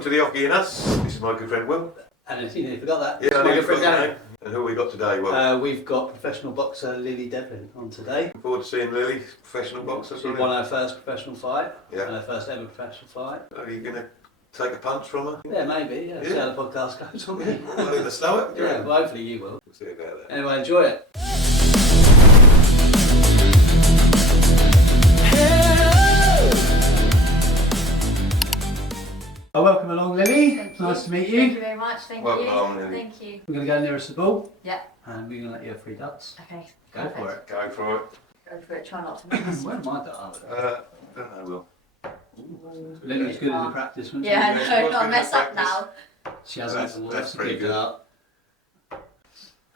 Welcome to the Oche and Us. This is my good friend Will. And you forgot that. Yeah, my good friend Dan. And who have we got today, Will? We've got professional boxer Lily Devlin on today. Looking forward to seeing Lily, professional boxer. She won her first professional fight. Yeah. Her first ever professional fight. Are you going to take a punch from her? Yeah, maybe. Yeah. See how the podcast goes on me. Well, let's slow it. Yeah, well, hopefully you will. We'll see about that. Anyway, enjoy it. Oh, welcome along, Lily. Nice to meet you. Thank you very much. Thank you. Welcome, Lily. Thank you. We're going to go nearest the ball. Yeah. And we're going to let you have 3 darts. Okay. Go perfect. for it. Go for it. Go for it. Try not to miss. Where am I dart? Don't know, Will. Lily was good in the practice, wasn't she? Yeah, she no, was not good mess in up practice. now. She hasn't. That's pretty good. Dart.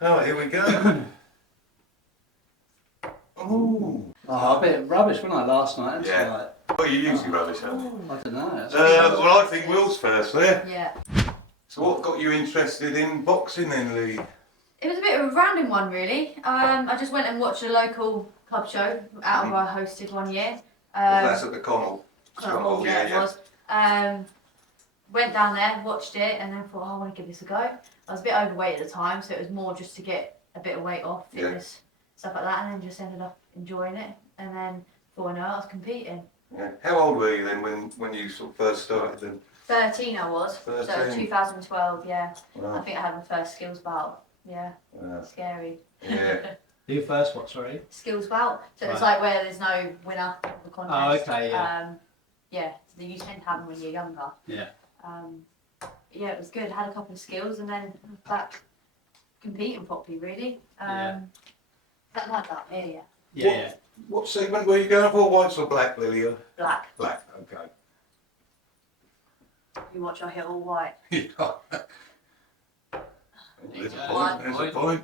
Oh, here we go. Ooh. Oh, a bit rubbish, wasn't I, last night? It's Yeah. like, Well, you're usually rubbish, aren't you? I don't know. That's Well, I think Will's first there. Yeah. So what got you interested in boxing then, Lily? It was a bit of a random one, really. I just went and watched a local club show. Attleborough hosted one year. Well, that's at the Connell. Hall, yeah, it was. Went down there, watched it, and then thought, oh, I want to give this a go. I was a bit overweight at the time, so it was more just to get a bit of weight off, fitness, stuff like that, and then just ended up enjoying it. And then before I know it, I was competing. Yeah. How old were you then when you sort of first started then? 13 I was, 13. so 2012, yeah. Wow. I think I had my first skills bout. Yeah, Wow. scary. Yeah. You first, what, sorry? Skills bout. So it's Right. like where there's no winner of the contest. Oh, okay, yeah. Yeah, so you tend to have them when you're younger. Yeah. Yeah, it was good. Had a couple of skills and then back competing properly, really. Yeah. That like that, yeah. Yeah. What segment were you going for? Whites or black, Lily? Black. Black, okay. You watch, I hit all white. There's a point, there's a point.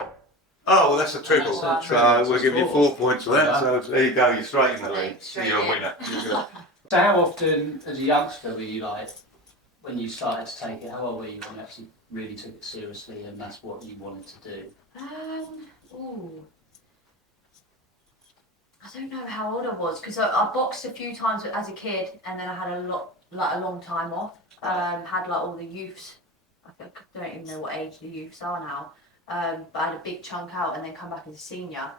Oh, well, that's a triple. That's a triple. So we'll give you 4 points for that. So there you go, you're straight in the lead. Straight You're a in. winner. You're good. So how often, as a youngster, were you like, when you started to take it, how old were you when you actually really took it seriously and that's what you wanted to do? Ooh. I don't know how old I was because I boxed a few times as a kid and then I had a long time off. Had like all the youths. I don't even know what age the youths are now. But I had a big chunk out and then come back as a senior.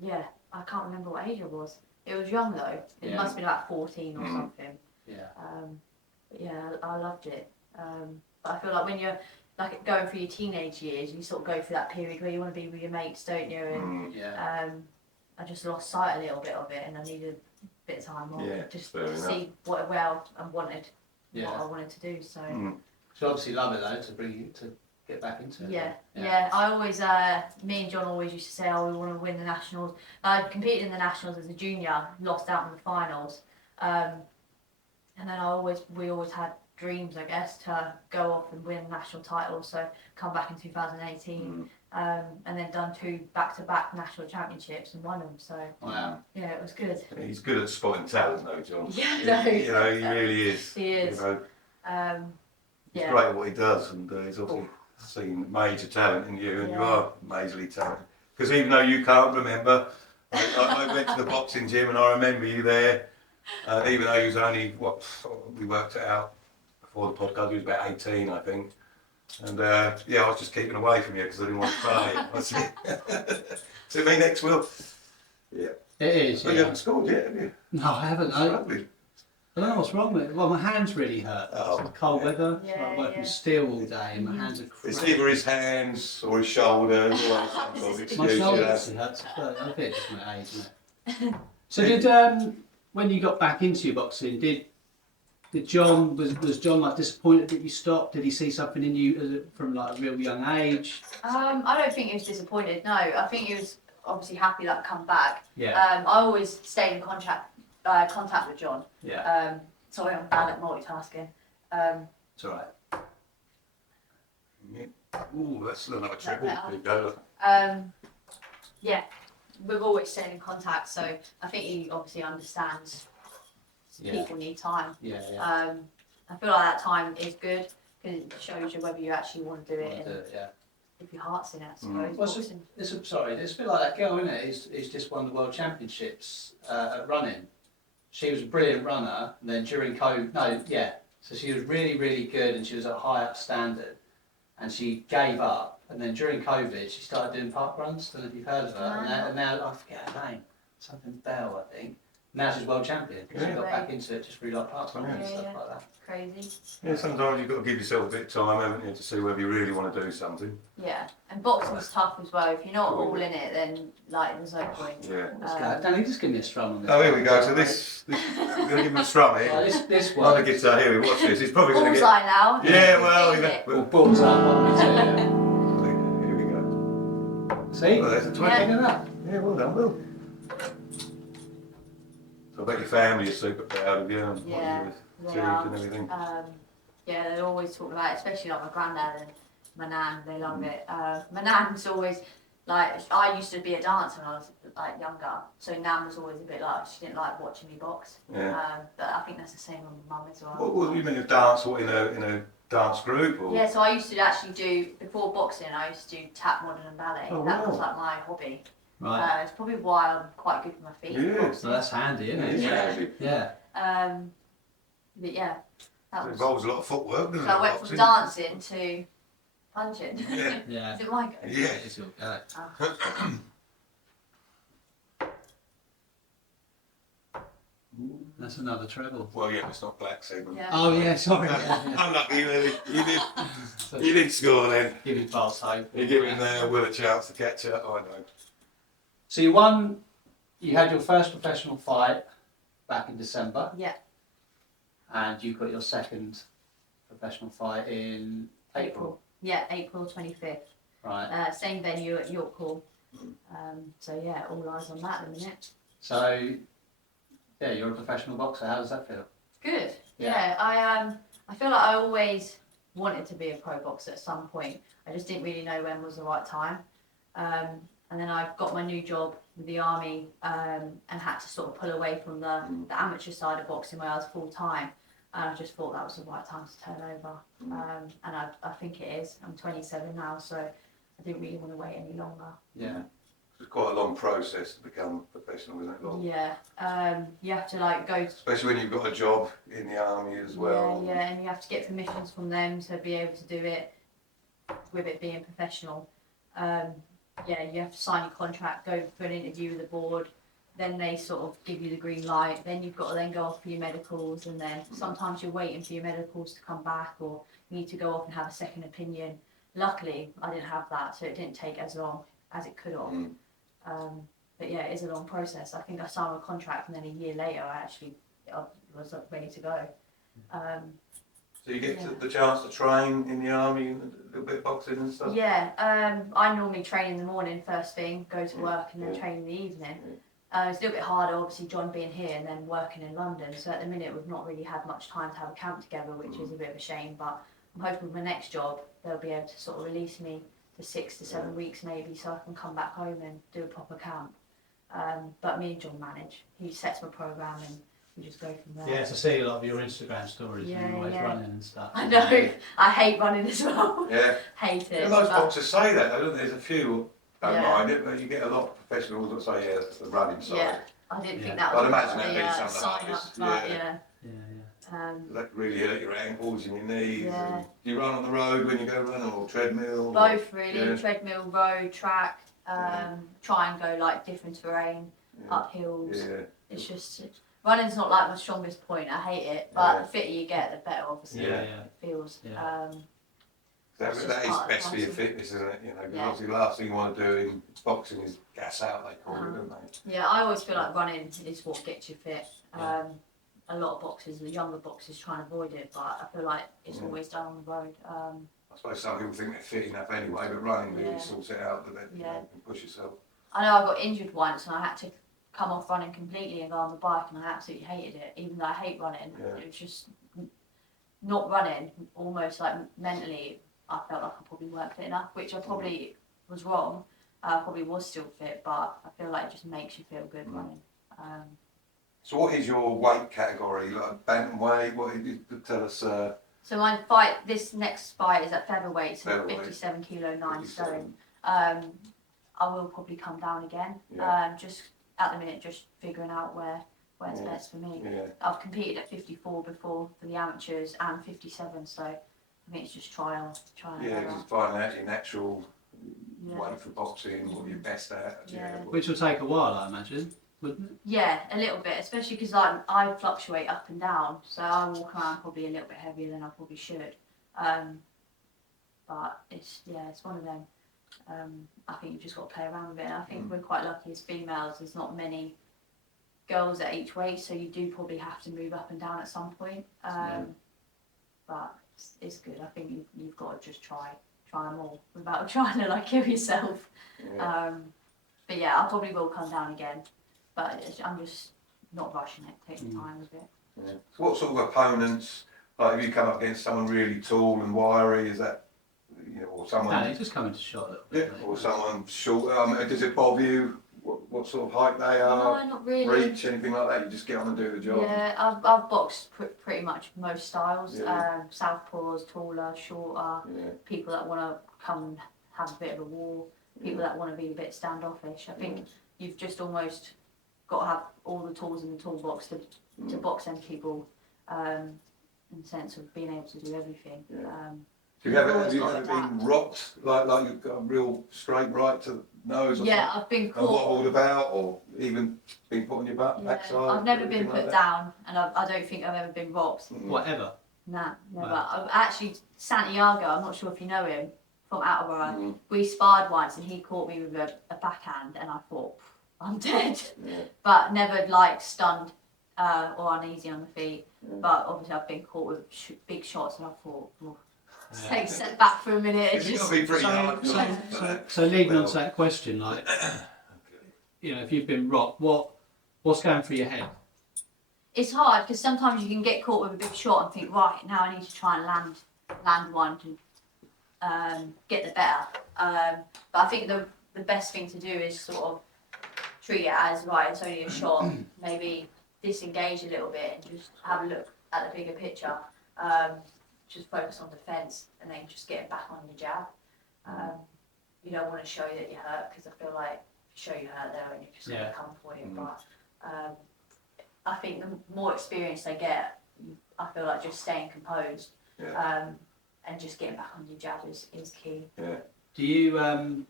Yeah, I can't remember what age I was. It was young though. It Yeah. must have been like 14 or something. Yeah. But yeah, I loved it. But I feel like when you're like going through your teenage years, you sort of go through that period where you want to be with your mates, don't you? And Yeah. I just lost sight a little bit of it, and I needed a bit of time off just fair to enough. see what I wanted, Yeah. what I wanted to do. So So obviously love it though, to bring you to get back into it. yeah. I always, me and John always used to say, oh, we want to win the nationals. I competed in the nationals as a junior, lost out in the finals, and then we always had dreams, I guess, to go off and win national titles. So come back in 2018, and then done 2 back-to-back national championships and won them. So Wow. yeah, it was good. He's good at spotting talent, though, John. Yeah, You know, he really is. He is. You know, he's Yeah. great at what he does, and he's obviously seen major talent in you, and you Yeah. are majorly talented. Because even though you can't remember, I went to the boxing gym and I remember you there. Even though he was only, we worked it out before the podcast, he was about 18, I think. And yeah, I was just keeping away from you because I didn't want to play. That's it. See me next, Will? Yeah. It is, Well, you yeah. haven't scored yet, have you? No, I haven't. I don't know what's wrong with it. Well, my hands really hurt. Oh. It's cold weather. Yeah, I'm working yeah. steel all day and my hands are It's cramped. either his hands or his shoulders, or some sort of excuse. My you shoulder know. actually hurts. I think it's my age, isn't it? So did when you got back into your boxing, did John was John like disappointed that you stopped? Did he see something in you from like a real young age? I don't think he was disappointed. No, I think he was obviously happy that I come back. Yeah. I always stayed in contact with John. Yeah. Sorry, I'm bad at multitasking. It's all right. Ooh, that's another triple. better? There you go. Yeah, we've always stayed in contact, so I think he obviously understands Yeah. people need time. Yeah. Yeah. I feel like that time is good because it shows you whether you actually want to do it and Yeah. if your heart's in it, I suppose. Well, boxing. it's a bit like that girl, isn't it? He's just won the world championships at running. she was a brilliant runner, and then during COVID, so she was really, really good, and she was at a high up standard, and she gave up, and then during COVID, she started doing park runs. Don't know if you've heard of her, and now I forget her name, something Bell, I think. Now she's world champion. She got back into it just through like park runs and stuff like that. Crazy. Yeah, sometimes you've got to give yourself a bit of time, haven't you, to see whether you really want to do something. Yeah, and boxing's tough as well. If you're not all in it, then like there's no point. Yeah. Let's go. Danny, just give me a strum on this. Oh, here we go. So this we're going to give him a strum here. This On the one. guitar, here we watch this. It's probably going to Bullseye get... now. Yeah, well, Or balls up on me too. Here we go. See? Well, there's a 20. Look at that. Yeah, well done, Will. So I bet your family is super proud of you and what you've achieved and everything. Yeah, they always talk about it, especially like my granddad and my nan. They love it. My nan's always like, I used to be a dancer when I was like younger, so nan was always a bit like, she didn't like watching me box. Yeah. But I think that's the same with my mum as well. What do you mean, a dance? What, in a dance group? Or? Yeah, so I used to actually do, before boxing, I used to do tap, modern and ballet. Oh, that wow. was like my hobby. Right. It's probably why I'm quite good with my feet. Yeah. So that's handy, isn't it? Yeah. Yeah. But yeah, that It was. involves a lot of footwork, doesn't So it? I went from boxing? dancing to punching. Yeah. Yeah. Is it my go? Yeah. It's your go. That's another treble. Well, yeah, it's not black segment. Yeah. Oh yeah, sorry. Unlucky, really. You didn't score then. Give me false hope. You're giving Will a chance to catch up. I know. So you had your first professional fight back in December, Yeah. and you got your second professional fight in April. Yeah, April 25th. Right. Same venue at York Hall. So yeah, all eyes on that in a minute. So, yeah, you're a professional boxer. How does that feel? Good. Yeah. Yeah, I feel like I always wanted to be a pro boxer at some point. I just didn't really know when was the right time. And then I got my new job with the army and had to sort of pull away from the amateur side of boxing where I was full time. And I just thought that was the right time to turn over. And I think it is. I'm 27 now, so I didn't really want to wait any longer. Yeah. It's quite a long process to become professional, isn't it? Long? Yeah. You have to like go. Especially when you've got a job in the army as well. Yeah, and you have to get permissions from them to be able to do it with it being professional. Yeah, you have to sign your contract, go for an interview with the board, then they sort of give you the green light, then you've got to then go off for your medicals, and then sometimes you're waiting for your medicals to come back, or you need to go off and have a second opinion. Luckily, I didn't have that, so it didn't take as long as it could have. But yeah, it is a long process. I think I signed a contract, and then a year later, I was ready to go. So you get the chance to train in the army, and a little bit of boxing and stuff? Yeah, I normally train in the morning first thing, go to work and then train in the evening. It's a little bit harder, obviously, John being here and then working in London. So at the minute, we've not really had much time to have a camp together, which is a bit of a shame. But I'm hoping with my next job, they'll be able to sort of release me for 6 to 7 weeks maybe, so I can come back home and do a proper camp. But me and John manage. He sets my programme and we just go from there. Yeah, to see a lot of your Instagram stories Yeah, and you're always yeah. running and stuff. I know. I hate running as well. Yeah. Hate it. Yeah, most but- boxers say that, though, don't they? There's a few who don't Yeah. mind it, but you get a lot of professionals that say, yeah, that's the running side. Yeah, I didn't Yeah. think that I'd was imagine the that'd be some of the sign up, hardest, but yeah. Yeah, That can really hurt your ankles and your knees. Yeah. And do you run on the road when you go running, or treadmill? both really, Yeah. treadmill, road, track, try and go like different terrain, up hills. Yeah. It's just, running's not like my strongest point, I hate it, but the fitter you get, the better obviously Yeah. it feels. Yeah. That It's is just part of best for your boxing. fitness, isn't it? You know, because Yeah. obviously the last thing you want to do in boxing is gas out, they call it, don't they? Yeah, I always feel like running is what gets you fit. Yeah. A lot of boxers, the younger boxers try and avoid it, but I feel like it's always done on the road. I suppose some people think they're fit enough anyway, but running really Yeah. sorts it out, that you Yeah. know, you can push yourself. I know I got injured once and I had to come off running completely and go on the bike, and I absolutely hated it. Even though I hate running, Yeah. it was just not running. Almost like mentally, I felt like I probably weren't fit enough, which I probably was wrong. I probably was still fit, but I feel like it just makes you feel good running. So what is your weight category? Like bantamweight? What you tell us? So my this next fight is at featherweight, so Featherweight. 57 kilo, 9 57. stone. I will probably come down again. Yeah. Just at the minute, just figuring out where where's best for me. Yeah. I've competed at 54 before for the amateurs and 57, so I think it's just trial and Yeah, error. just finding out your natural Yeah. way for boxing, what you're best at. Yeah. Which will take a while, I imagine, wouldn't it? Yeah, a little bit, especially because I fluctuate up and down, so I walk around probably a little bit heavier than I probably should. But it's one of them. I think you've just got to play around with it. And I think we're quite lucky as females. There's not many girls at each weight, so you do probably have to move up and down at some point. But it's good. I think you've got to just try them all without trying to like kill yourself. Yeah. But yeah, I probably will come down again. But I'm just not rushing it. Take the time with it. Yeah. So what sort of opponents, like if you come up against someone really tall and wiry, is that, or someone... No, he's just coming to shot a little bit. Yeah, or someone short, does it bother you what sort of height they are? No, not really. Reach, anything like that? You just get on and do the job? Yeah, I've boxed pretty much most styles. Yeah. Southpaws, taller, shorter, Yeah. people that want to come and have a bit of a war, people that want to be a bit standoffish. I think you've just almost got to have all the tools in the toolbox to box them people, in the sense of being able to do everything. Yeah. You've Have always you got ever to adapt. been rocked, like you've got a real straight right to the nose or Yeah, something? I've been And caught. wobbled about, or even been put on your Yeah, backside? I've never or been anything put like that? down, and I don't think I've ever been rocked. Whatever. Nah, never. Wow. I've actually, Santiago, I'm not sure if you know him, from Attleborough, Mm. we sparred once and he caught me with a backhand and I thought, I'm dead. Yeah. But never like stunned or uneasy on the feet. Yeah. But obviously I've been caught with big shots and I thought, oh, Yeah. take a step back for a minute. And It's got just, to be pretty hard. So leading on to that question, like, if you've been rocked, what's going through your head? it's hard because sometimes you can get caught with a big shot and think, right, now I need to try and land one to get the better. But I think the best thing to do is sort of treat it as, right, it's only a shot, maybe disengage a little bit and just have a look at the bigger picture. Just focus on defence and then just get back on your jab. You don't want to show that you're hurt because I feel like if you show you're hurt there and you're just going to come for you. But I think the more experience they get, I feel like just staying composed and just getting back on your jab is key. Yeah. Do you,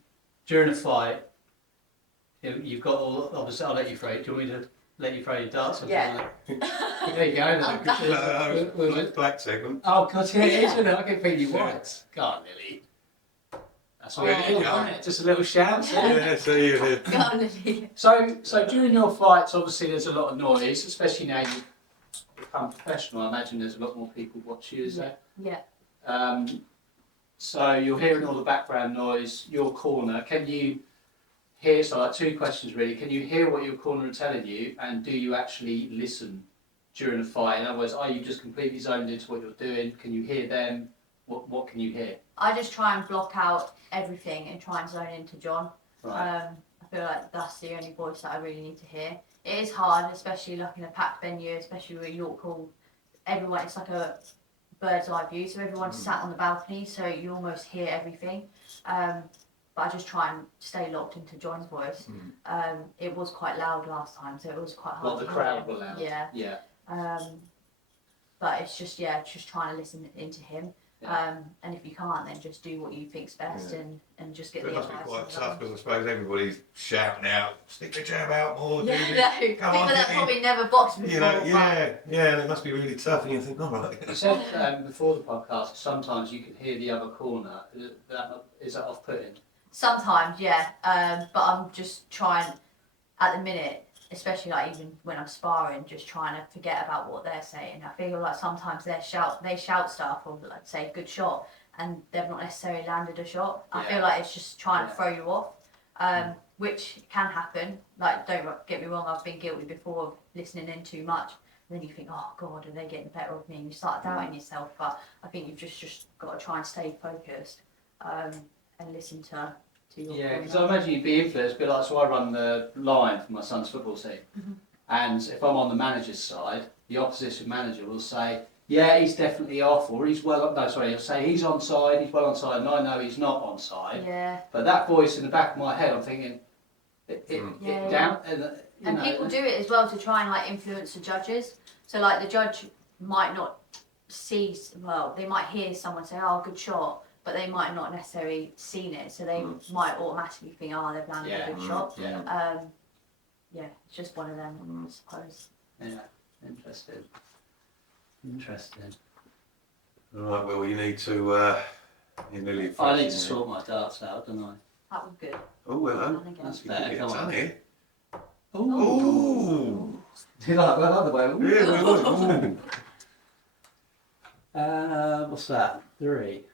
during a fight, you've got all, obviously I'll let you throw it. Do you want me to let you throw your darts? Or Yeah. There you go. No, black segment. Oh God, yeah, it is, isn't it? I can feel you white. Go on, Lily. That's what There you go. isn't it? Just a little shout. Yeah, see you here. Go on, Lily. So during your fights, obviously there's a lot of noise, especially now you've become professional. I imagine there's a lot more people watch you, is there? Yeah. So you're hearing all the background noise, your corner. Can you hear, so like two questions really, can you hear what your corner are telling you and do you actually listen during a fight? In other words, are you just completely zoned into what you're doing? Can you hear them? What can you hear? I just try and block out everything and try and zone into John. Right. I feel like that's the only voice that I really need to hear. It is hard, especially like in a packed venue, especially with York Hall. Everyone, it's like a bird's eye view, so everyone's sat on the balcony, so you almost hear everything. But I just try and stay locked into John's voice. It was quite loud last time, so it was quite hard. Well, the to crowd hear. were loud. Yeah. Yeah. But it's just just trying to listen into him. And if you can't, then just do what you think's best and just get It the must be advice. quite and tough done. because I suppose everybody's shouting out, stick the jab out more, do Yeah, it. no, Come people on, that get in. probably never boxed before. You know, but- yeah, and it must be really tough, and you think, all right. You said before the podcast, sometimes you can hear the other corner. Is that off-putting? Sometimes, yeah. But I'm just trying, at the minute, especially like even when I'm sparring, just trying to forget about what they're saying. I feel like sometimes they shout stuff or like say good shot, and they've not necessarily landed a shot. I feel like it's just trying to throw you off, which can happen. Like, don't get me wrong, I've been guilty before of listening in too much. And then you think, oh God, are they getting better of me? And you start doubting yourself. But I think you've just got to try and stay focused and listen to your Yeah, because corner. I imagine you'd be influenced, but like, so I run the line for my son's football team. And if I'm on the manager's side, the opposition manager will say, yeah, he's definitely off, or he's he'll say he's onside, he's well onside, and I know he's not onside. Yeah. But that voice in the back of my head, I'm thinking, Yeah. down, and And people do it as well to try and like influence the judges. So like the judge might not see, well, they might hear someone say, "Oh, good shot," but they might not necessarily seen it, so they might automatically think, "Oh, they've landed a good shot." Yeah. Yeah, it's just one of them, I suppose. Yeah, interesting. Right, well, you need to. You nearly. I need to sort my darts out, don't I? That was good. Oh, hello. That's You better. get Come done on. here. Ooh. Do you like that other way? Yeah, we would. What's that? 3.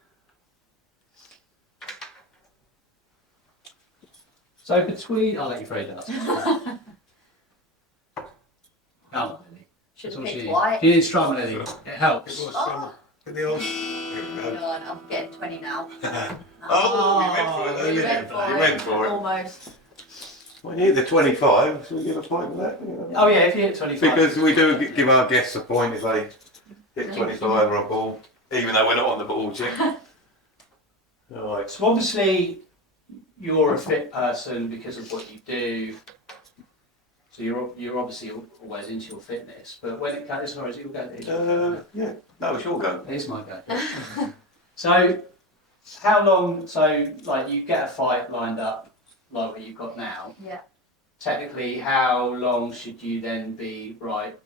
So between, I'll let you throw darts. Oh, Lily. Should That's have all picked she white. needs. She needs strum, Lily. It helps. With the old. Here we go. God, I'm getting 20 now. Oh, you went for it, You didn't you? You went for it. Almost. Well, you hit the 25. Should we give a point for that? Oh yeah, if you hit 25. Because we do give our guests a point if they hit 25 on a ball, even though we're not on the ball yet. Alright. So obviously, you're a fit person because of what you do. So you're obviously always into your fitness. But when it comes, sorry, is it your go? Yeah. No, it's your go. It is my go. So, how long? So, like, you get a fight lined up, like what you've got now. Yeah. Technically, how long should you then be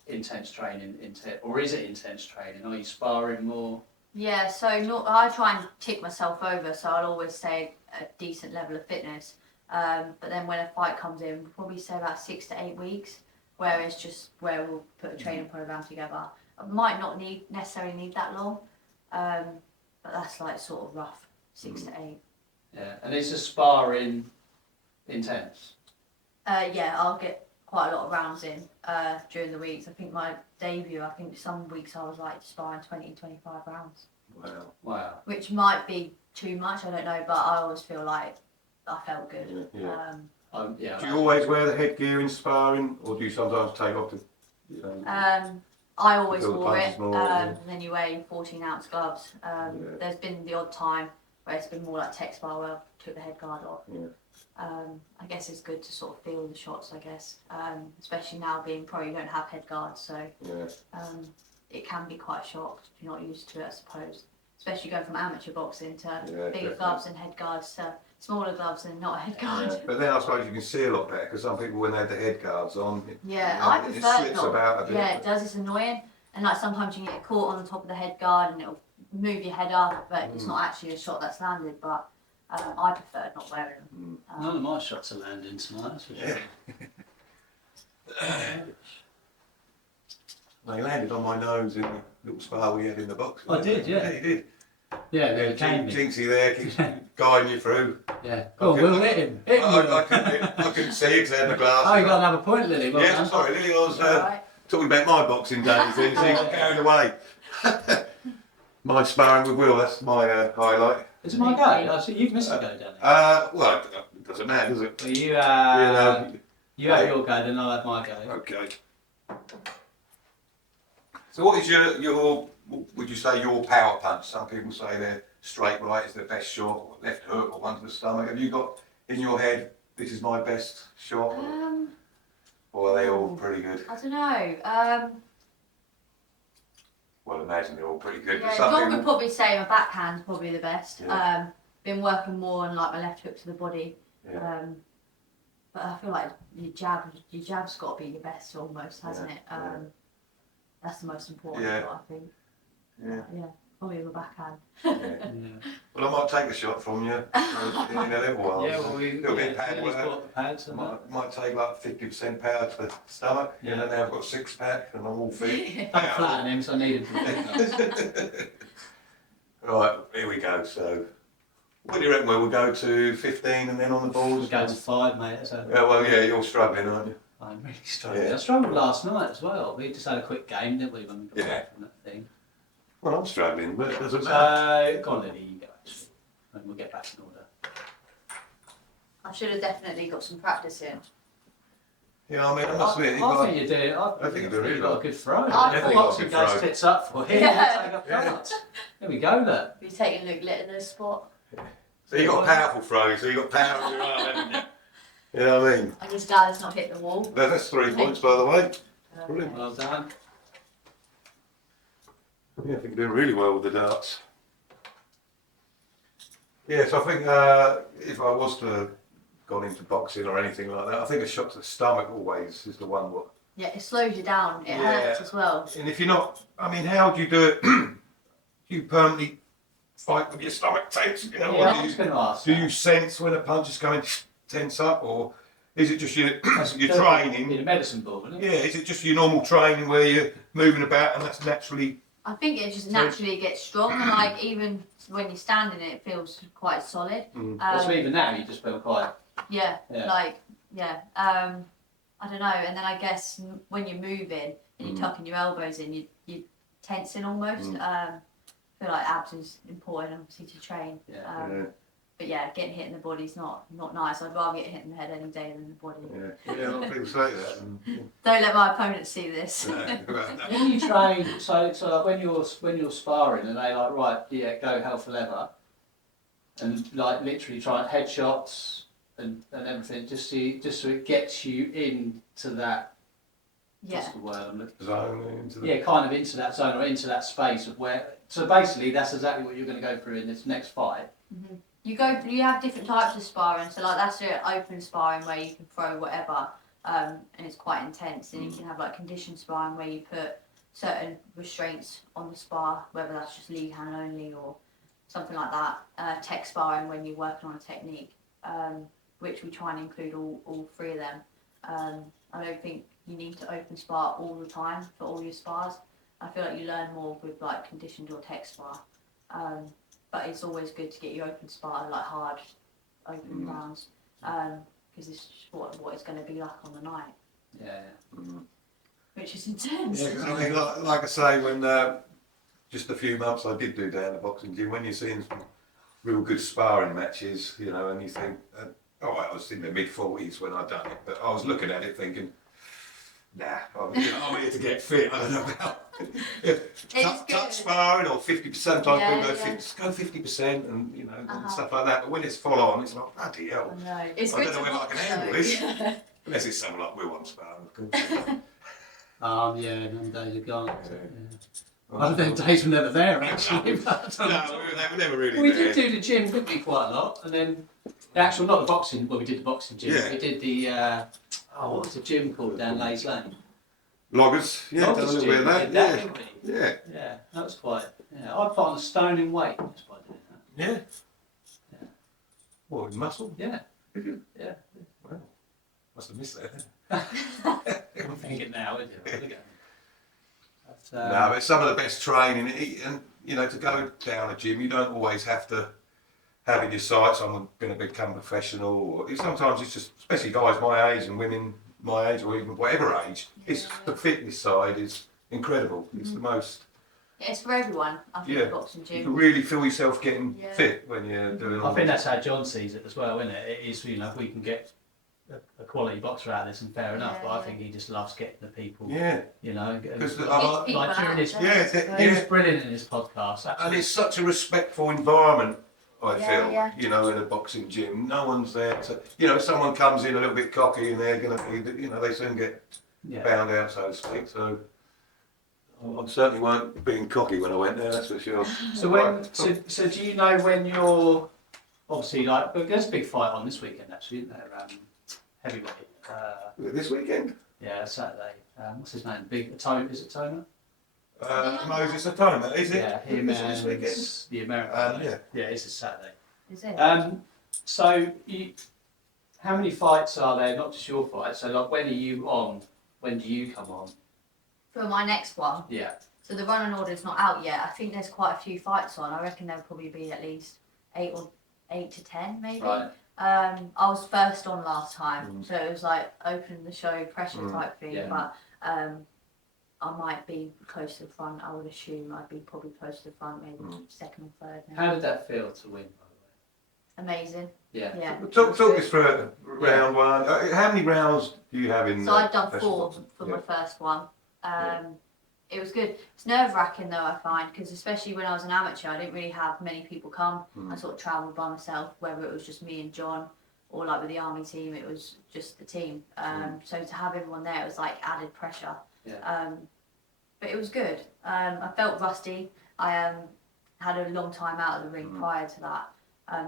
intense training into, or is it intense training? Are you sparring more? Yeah, so I try and tick myself over, so I'll always say a decent level of fitness. But then when a fight comes in, we'll probably say about 6 to 8 weeks, where it's just where we'll put a training program together. I might not necessarily need that long, but that's like sort of rough, 6 to 8. Yeah, and is the sparring intense? Yeah, I'll get quite a lot of rounds in during the weeks. I think my debut, some weeks I was like sparring 20, 25 rounds. Wow. Which might be too much, I don't know, but I always feel like I felt good. Yeah. Do you always wear the headgear in sparring, or do you sometimes take off the? I always wore it, more, and then you wear your 14-ounce gloves. There's been the odd time where it's been more like tech spar where I took the head guard off. Yeah. I guess it's good to sort of feel the shots, I guess, especially now being pro, you don't have head guards, so it can be quite a shock if you're not used to it, I suppose. Especially going from amateur boxing to bigger gloves and head guards to smaller gloves and not a head guard. Yeah. But then I suppose you can see a lot better because some people, when they have the head guards on, I it prefer slips not. about a bit. Yeah, it does. It's annoying, and like sometimes you get caught on the top of the head guard and it'll move your head up, but it's not actually a shot that's landed. But I prefer not wearing them. None of my shots are landing tonight, that's for sure. They landed on my nose in the little spar we had in the box. I did, yeah. Yeah, you did. Yeah, Jinxie there keeps guiding you through. Yeah. Go on, we'll hit him. Hit him. I couldn't see because I had my glasses. Oh, you got another point, Lily. Well Yeah, done. sorry, Lily, I was Right. talking about my boxing days then, so you got carried away. My sparring with Will, that's my highlight. Is it my go? So you've missed a go, Danny. Well, it doesn't matter, does it? Well, you know, you have your go, then I'll have my go. Okay. So what is your would you say your power punch? Some people say their straight right is the best shot, or left hook, or one to the stomach. Have you got in your head, this is my best shot? Or are they all pretty good? I don't know. Well, I imagine they're all pretty good. But Yeah, some John people, would probably say my backhand's probably the best. Yeah. Been working more on like my left hook to the body. Yeah. But I feel like your jab's got to be your best almost, hasn't it? That's the most important shot, I think. Yeah, probably my backhand. Yeah. Well, I might take a shot from you in a little while. Yeah, well, a little bit of pad Lily's work. bought the pads and that. Might take like 50% power to the stomach, and then I've got 6-pack and I'm all fit. Don't flatten him, so I need him to Right, here we go. So, what do you reckon? We'll go to 15 and then on the balls? We'll go to 5, mate. Yeah, you're struggling, aren't you? I'm really struggling. Yeah. I struggled last night as well. We just had a quick game, didn't we, when we got back from that thing? Well, I'm struggling, but it doesn't matter. So, go on, Lily, you go actually. And we'll get back in order. I should have definitely got some practice in. Yeah, I mean, I must admit, I think you did. I think you do really got well. a good throw. I thought- Boxing got a good goes throw. tits up for him. Yeah. Take up darts. There we go, look. You're taking Luke Littner's spot. So you got powerful throws, so you got power in your arm, haven't you? You know what I mean? I just glad it's not hit the wall. That's 3 points, by the way. Brilliant. Well done. Yeah, I think you're doing really well with the darts. Yeah, so I think if I was to gone into boxing or anything like that, I think a shot to the stomach always is the one. What? Yeah, it slows you down. It Yeah. hurts as well. And if you're not, I mean, how do you do it? Do you permanently fight with your stomach tense? You know, Yeah, or I was going to ask. do you sense when a punch is going tense up, or is it just your In training? a medicine ball, isn't it? Yeah, is it just your normal training where you're moving about and that's naturally? I think it just naturally gets strong, and like even when you're standing, it feels quite solid. So even now, you just feel quite. Yeah, Yeah. like yeah. I don't know, and then I guess when you're moving and you're tucking your elbows in, you're tensing almost. I feel like abs is important, obviously, to train. Yeah. But yeah, getting hit in the body's not nice. I'd rather get hit in the head any day than the body. Yeah, a lot of people say that. Don't let my opponents see this. When you train, so like when you're sparring, and they like right, yeah, go hell for leather, and like literally try headshots and everything, just so it gets you into that. Yeah. What's the word I'm looking Zone into the... Yeah, kind of into that zone or into that space of where. So basically, that's exactly what you're going to go through in this next fight. Mm-hmm. You have different types of sparring. So like that's your open sparring where you can throw whatever, and it's quite intense. And you can have like conditioned sparring where you put certain restraints on the spar, whether that's just lead hand only or something like that. Tech sparring when you're working on a technique, which we try and include all three of them. I don't think you need to open spar all the time for all your spars. I feel like you learn more with like conditioned or tech spar. But it's always good to get your open spar, like hard open rounds, because it's just what it's going to be like on the night. Yeah. Which is intense. Yeah, 'cause I mean, like I say, when just a few months I did do down the boxing gym, when you're seeing some real good sparring matches, you know, and you think, I was in the mid-40s when I'd done it, but I was looking at it thinking, nah, I'm here to get fit. I don't know about touch sparring or 50%. Sometimes people go, just go 50%, and you know, and stuff like that. But when it's full on, it's like bloody hell. I know. It's I good don't know to whether I watch, can handle though. this. Unless it's someone like Will I'm sparring, of course. Yeah, them days are gone. Them days were never there actually. No, we were never really We there. did do the gym, didn't we, quite a lot? And then the actual, not the boxing, well, we did the boxing gym. Yeah. We did the, what was the gym called down Lays Lane? Loggers, yeah, done a little bit of that, Did didn't we? yeah. Yeah, that was quite, I put on a stone in weight just by doing that. Yeah. Yeah. What, with muscle? Yeah. Did you? Yeah. Well, must have missed that then. I'm thinking now, isn't it? No, but some of the best training, and you know, to go down a gym, you don't always have to have in your sights, I'm going to become professional, or sometimes it's just, especially guys my age and women my age, or even whatever age, it's the fitness side is incredible. It's the most. Yeah, it's for everyone. I think the boxing You gym. can really feel yourself getting fit when you're doing all I think that's how John sees it as well, isn't it? It is, you know, if we can get a quality boxer out of this, and fair enough, but I think he just loves getting the people, you know, because like during his, he was brilliant in his podcast, actually. And it's such a respectful environment, I feel, yeah. you know, in a boxing gym. No one's there to, you know, if someone comes in a little bit cocky and they're going to be, you know, they soon get found out, so to speak. So I certainly weren't being cocky when I went there, that's for sure. So do you know when you're, obviously, like, there's a big fight on this weekend, actually, isn't there? Heavyweight. This weekend? Yeah, Saturday. What's his name? Is it Toner? Moses Atoma, is it? Yeah, him Is it and this weekend? the American. Yeah, it's a Saturday. Is it? So how many fights are there? Not just your fight. So like, when are you on? When do you come on? For my next one. Yeah. So the running order's not out yet. I think there's quite a few fights on. I reckon there'll probably be at least 8 to 10 maybe. Right. I was first on last time, so it was like opening the show pressure type thing. Yeah. But I might be close to the front. I would assume I'd be probably close to the front, maybe second or third. Maybe. How did that feel to win, by Amazing. the way? Yeah. Talk us through round one. How many rounds do you have in? So I'd done professional 4 boxing? for my first one. It was good. It's nerve-wracking though, I find, because especially when I was an amateur, I didn't really have many people come. I sort of travelled by myself, whether it was just me and John or like with the army team, it was just the team. So to have everyone there, it was like added pressure. Yeah. But it was good. I felt rusty. I had a long time out of the ring prior to that.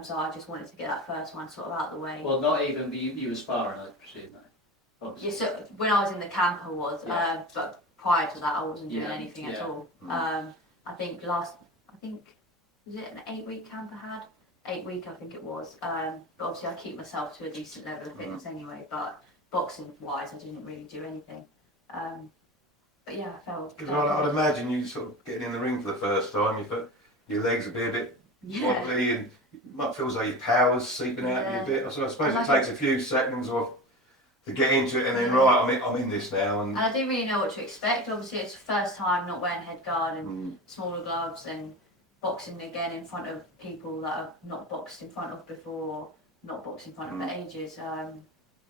So I just wanted to get that first one sort of out of the way. Well, not even you were sparring, I presume, though. Yeah, so when I was in the camp, I was, but prior to that, I wasn't doing anything at all. I think was it an 8-week camp I had? 8-week, I think it was. But obviously, I keep myself to a decent level of fitness anyway. But boxing wise, I didn't really do anything. But yeah, I felt. Because I'd imagine you sort of getting in the ring for the first time, your legs would be a bit wobbly, and it might feel as though your power's seeping out of you a bit. So I suppose it takes a few seconds to get into it, and then I'm in this now. And I didn't really know what to expect. Obviously, it's the first time not wearing head guard and smaller gloves, and boxing again in front of people that I've not boxed in front of before, not boxed in front of for ages.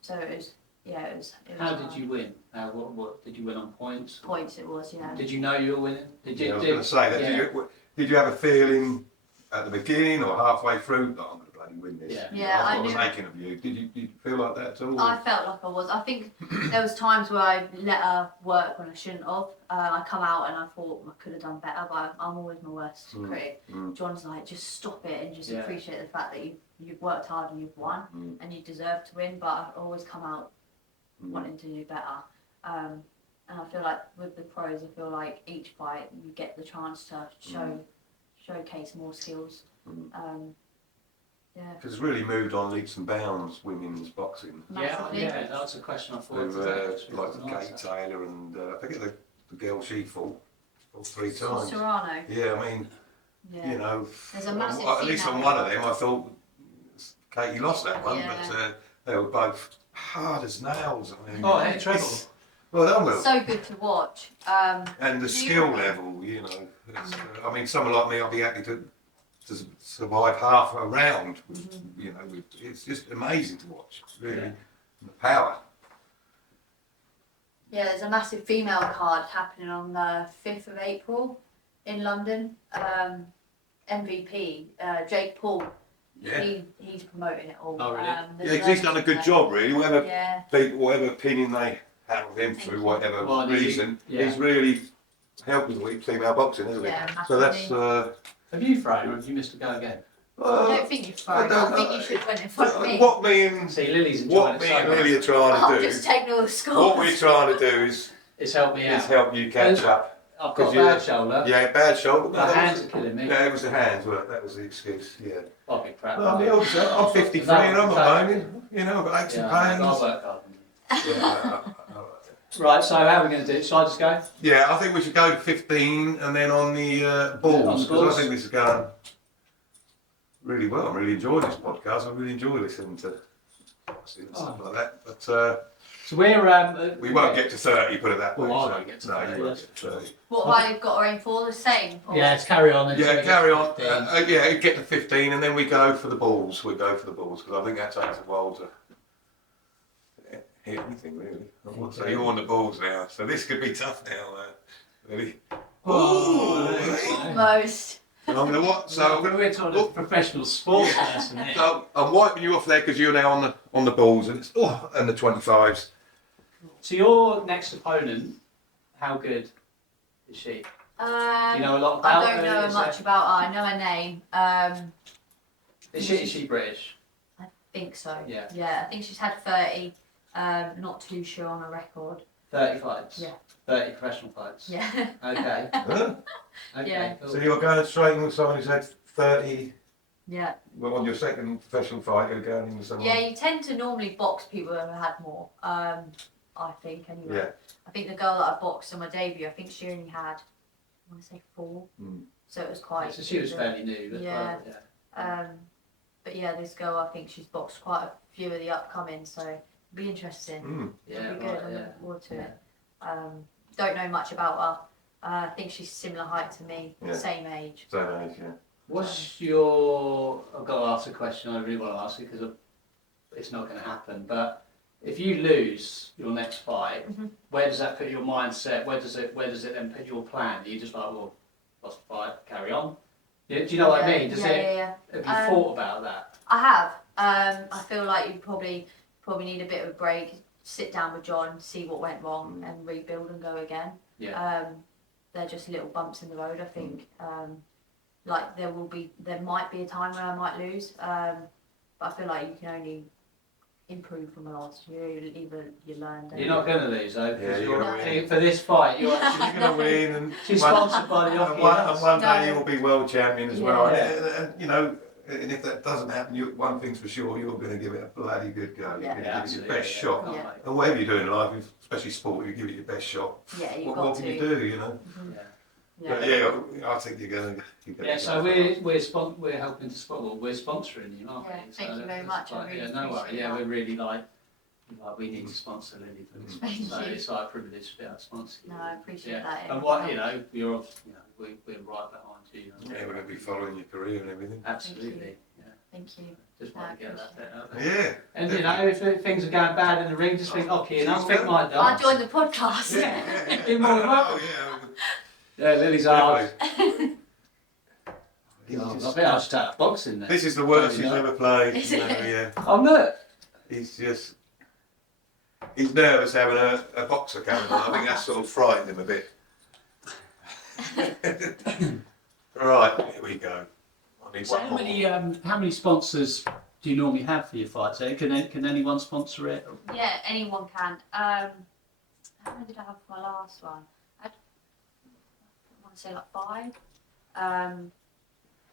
So it was. It was How did you win? What did you win on points? Points it was, yeah. Did you know you were winning? I was going to say that. Yeah. Did you have a feeling at the beginning or halfway through that I'm going to bloody win this? Yeah, I was making of you. Did you feel like that at all? I felt like I was. I think there was times where I let her work when I shouldn't have. I come out and I thought I could have done better, but I'm always my worst critic. John's like, just stop it and just appreciate the fact that you've worked hard and you've won and you deserve to win. But I always come out wanting to do better. And I feel like with the pros, I feel like each fight you get the chance to showcase more skills. Because it's really moved on leaps and bounds women's boxing. Massively. Yeah, that's a question I thought. Like Kate Taylor and I forget the girl she fought 3 times. Serrano. Yeah, I mean, you know, there's a massive at least on one of them, I thought Katie lost that one, but they were both hard as nails. I mean, hey, treble. Well done, Will. So good to watch. And the skill level, you know. I mean, someone like me, I'd be happy to survive half a round. You know, it's just amazing to watch, really. The power. Yeah, there's a massive female card happening on the 5th of April in London. MVP, Jake Paul. Yeah. He's promoting it all. Oh, really? He's done a good job, really. Whatever opinion they have of him through whatever reason, he's really helping with female boxing, hasn't he? Yeah, so that's. Have you thrown or have you missed a go again? I don't think you've thrown. I think you should have went in front of me. What me and Lily are trying to do. Just taking all the scores. What we're trying to do is help me out. Is help you catch up. I've got a bad shoulder. Yeah, bad shoulder. My hands are killing me. Yeah, it was the hands. That was the excuse. Yeah. I'll be crap. Well, I'm 53 and I'm not moaning. You know, I've got aches and pains. I'll work hard. Yeah. Right, so how are we going to do it? Shall I just go? Yeah, I think we should go to 15 and then on the balls, because I think this is going really well. I'm really enjoying this podcast. I really enjoy listening to stuff like that. But so we're we won't get to 30, put it that way. Well, I won't get to 30. No, you won't get to 30. What have I got to aim for? The same? Or? Yeah, let's carry on. Yeah, carry on. Get to 15 and then we go for the balls. We go for the balls because I think that takes a while to hit anything really. So you're on the balls now. So this could be tough now. Really. Almost. And I'm going to what? So I'm going we're talking a professional sports person here. So I'm wiping you off there because you're now on the balls and it's and the 25s. So your next opponent, how good is she? Do you know a lot about her? I don't know much about her. I know her name. Is she British? I think so. Yeah. Yeah, I think she's had 30. Not too sure on a record. 30 fights? Yeah. 30 professional fights? Yeah. Okay. Huh? Okay, Yeah. cool. So you're going straight in with someone who's had 30. Yeah. Well, on your second professional fight, you're going in with someone. Yeah, you tend to normally box people who have had more. I think anyway. Yeah. I think the girl that I boxed on my debut, I think she only had, I want to say 4. So it was quite. So she was fairly new. But Yeah. yeah. But yeah, this girl, I think she's boxed quite a few of the upcoming, so it'll be interesting. Yeah, It'll be good. right, I'm yeah. looking forward to it. Don't know much about her. I think she's similar height to me, same age. Same age, yeah. What's your... I've got to ask a question, I really want to ask it because it's not going to happen, but if you lose your next fight, where does that put your mindset? Where does it then put your plan? Are you just like, well, lost the fight, carry on? Yeah, do you know what I mean? Have you thought about that? I have. I feel like you probably need a bit of a break, sit down with John, see what went wrong, and rebuild and go again. Yeah. They're just little bumps in the road, I think. Like there might be a time where I might lose, but I feel like you can only improve from a loss. You learn. You're not going to lose though, because you're gonna win. for this fight, you're You're going to win, and she's sponsored by the Oche. and one day you'll be world champion as well. Yeah. And you know, and if that doesn't happen, one thing's for sure, you're going to give it a bloody good go. You're going to give it your best shot. Yeah. And whatever you do in life, especially sport, you give it your best shot. Yeah, What can you do, you know? Yeah. But yeah, I think you're going to. Yeah, so we're helping to sponsor. We're sponsoring you, aren't we? Yeah, thank you very much. I really no worry. appreciate Yeah, that. we're really like we need to sponsor Lily for this. Thank So you. it's like a privilege to be able to sponsor you. No, I appreciate Yeah. that. And what we're right behind you. Yeah, we're going to be following your career and everything. Absolutely. Yeah. Thank you. Just want to get that bit out there. Yeah. And you know, if things are going bad in the ring, just think, okay, and I'll think my dance. I joined the podcast. You're more than welcome. Yeah, Lily's hard. Definitely. I think I should take boxing then. This is the worst he's ever played. Is You it? know, yeah. I'm not. He's nervous having a boxer coming on. I think that's sort of frightened him a bit. Right, here we go. I need So one more. how many sponsors do you normally have for your fights? Can anyone sponsor it? Yeah, anyone can. How many did I have for my last one? I want to say like 5.